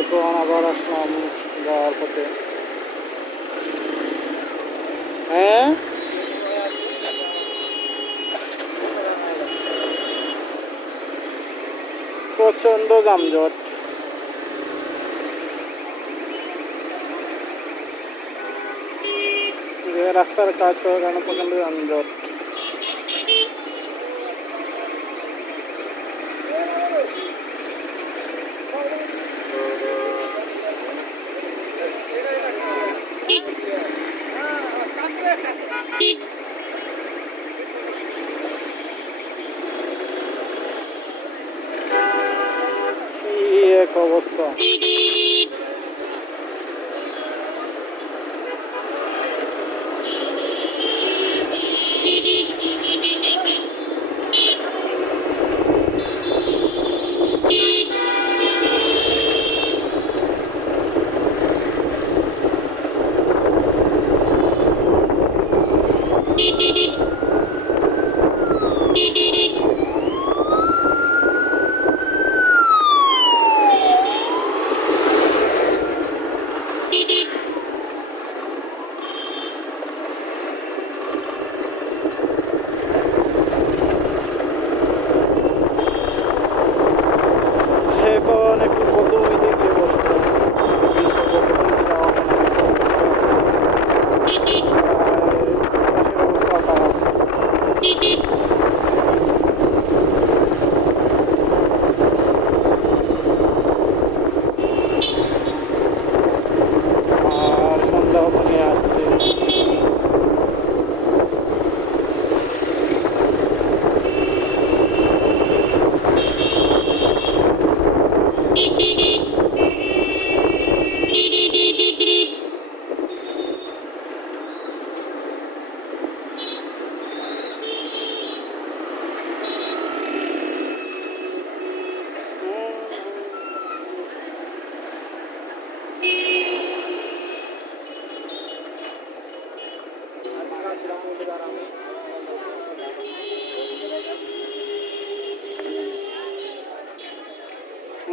এখন আবার আসলাম যাওয়ার পথে। হ্যাঁ, প্রচন্ড যানজট। রাস্তার কাজ করার কারণে প্রচন্ড যানজট। এক অবস্থা। এখন একটু বধ্যভূমিতে গিয়ে বসবো। অবস্থা খারাপ। আর সন্ধ্যা নিয়ে আসছে।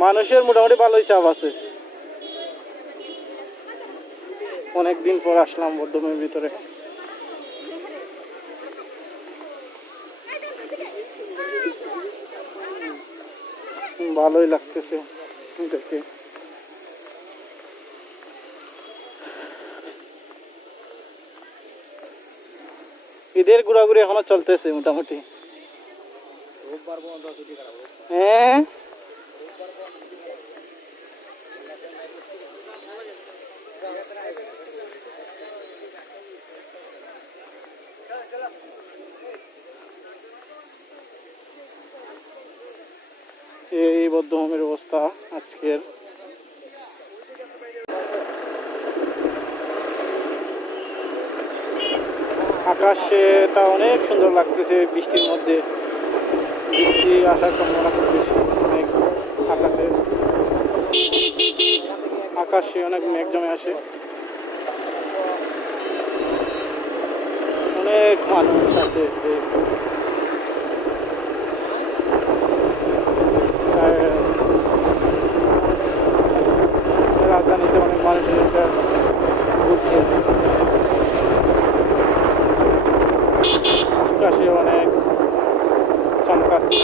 মানুষের মোটামুটি ভালোই চাপ আছে। অনেকদিন পর আসলাম বধ্যভূমির ভিতরে। ভালোই লাগতেছে দেখে। ঈদের ঘোরাঘুরি এখনো চলতেছে মোটামুটি। হ্যাঁ, এই বধ্যভূমির অবস্থা আজকের। আকাশটা অনেক সুন্দর লাগতেছে বৃষ্টির মধ্যে। বৃষ্টি আসার সম্ভাবনা খুব বেশি। অনেক আকাশে অনেক মেঘ জমে আসে। অনেক মানুষ আছে। রাজধানীতে অনেক মানুষ ঘুরছে। আকাশে অনেক চমকাচ্ছে।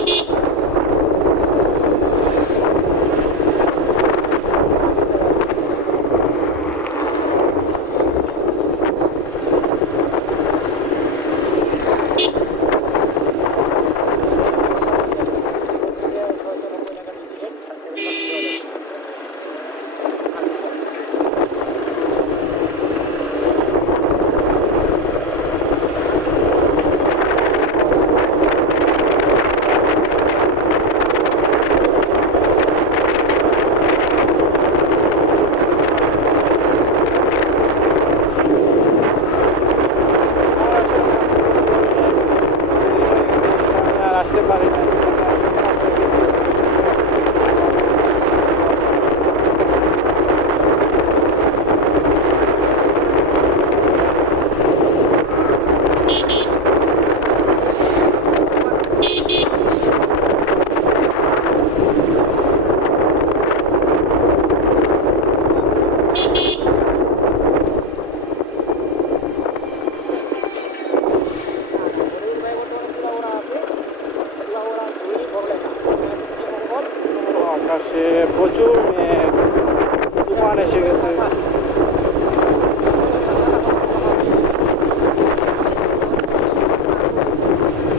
এসে গেছে।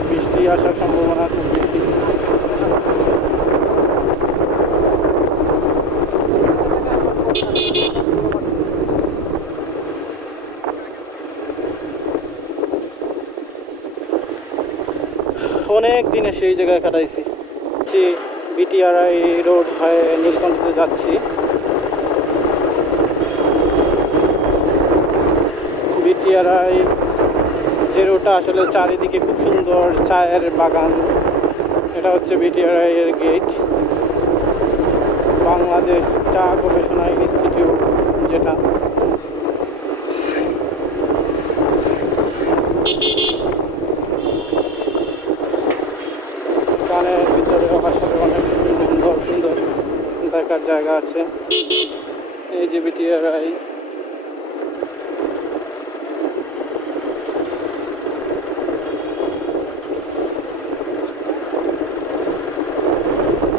বৃষ্টি আসার সম্ভাবনা খুব বেশি। অনেক দিনে সেই জায়গায় কাটাইছি। বিটিআরআই রোড হয়ে নীলকণ্ঠতে যাচ্ছি। বিটিআরআই যে রোডটা আসলে চারিদিকে খুব সুন্দর চায়ের বাগান। এটা হচ্ছে বিটিআরআই এর গেট, বাংলাদেশ চা গবেষণা ইনস্টিটিউট যেটা। গানের ভিতরে আসলে অনেক সুন্দর সুন্দর দেখার জায়গা আছে। এই যে বিটিআরআই,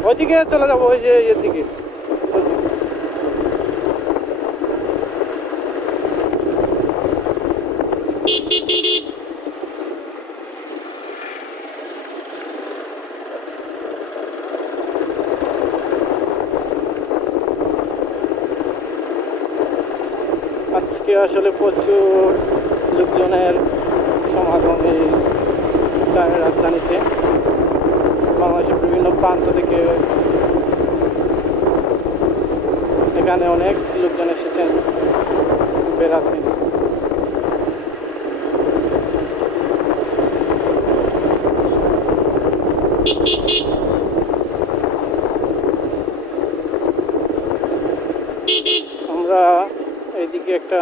ওইদিকে চলে যাবো, ওই যে এর দিকে। আজকে আসলে প্রচুর লোকজনের সমাগম এই চায়ের রাজধানীতে। বাংলাদেশের বিভিন্ন প্রান্ত থেকে এখানে অনেক লোকজন এসেছেন বেড়াতে। আমরা এইদিকে একটা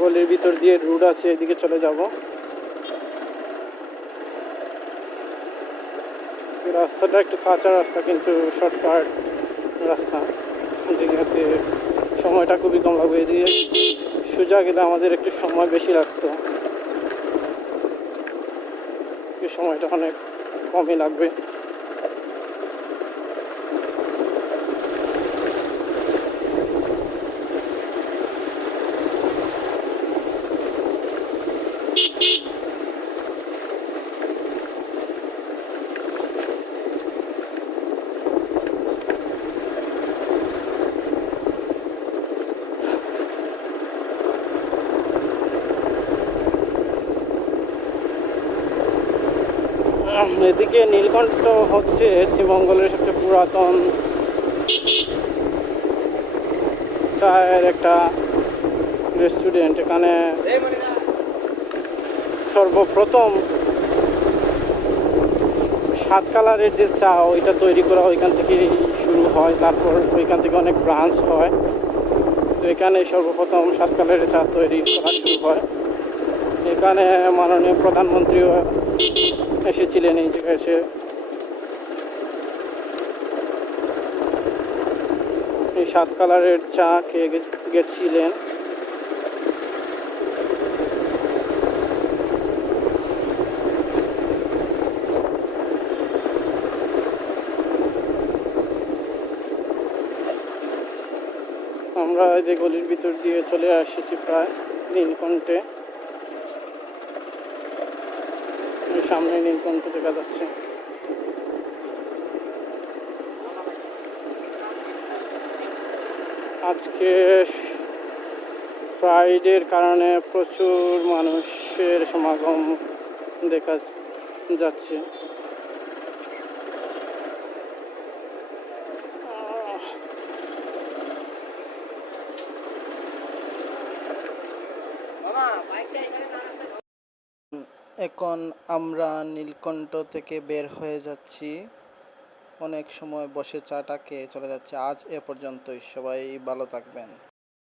গলির ভিতর দিয়ে রোড আছে, এদিকে চলে যাব। রাস্তাটা একটু কাঁচা রাস্তা, কিন্তু শর্টকাট রাস্তা, যেখানে সময়টা খুবই কম লাগবে। এদিকে সোজা গেলে আমাদের একটু সময় বেশি লাগতো, এই সময়টা অনেক কমই লাগবে। এদিকে নীলকণ্ঠ হচ্ছে শ্রীমঙ্গলের সবচেয়ে পুরাতন চায়ের একটা রেস্টুরেন্ট। এখানে সর্বপ্রথম 7 কালারের যে চা ওইটা তৈরি করা ওইখান থেকে শুরু হয়, তারপর ওইখান থেকে অনেক ব্রাঞ্চ হয়। তো এখানে সর্বপ্রথম 7 কালারের চা তৈরি করা শুরু হয়। এখানে মাননীয় প্রধানমন্ত্রীও এসেছিলেন এই জায়গায় এসে। এই 7 কালারের চা খেয়ে গেছিলেন। আমরা এই যে গলির ভিতর দিয়ে চলে এসেছি প্রায় নীলকণ্ঠে। সামনে নীলকণ্ঠ দেখা যাচ্ছে। আজকে ফ্রাইডের কারণে প্রচুর মানুষের সমাগম দেখা যাচ্ছে। এখন আমরা নীলকণ্ঠ থেকে বের হয়ে যাচ্ছি, অনেক সময় বসে চাটা খেয়ে চলে যাচ্ছে। আজ এ পর্যন্তই, সবাই ভালো থাকবেন।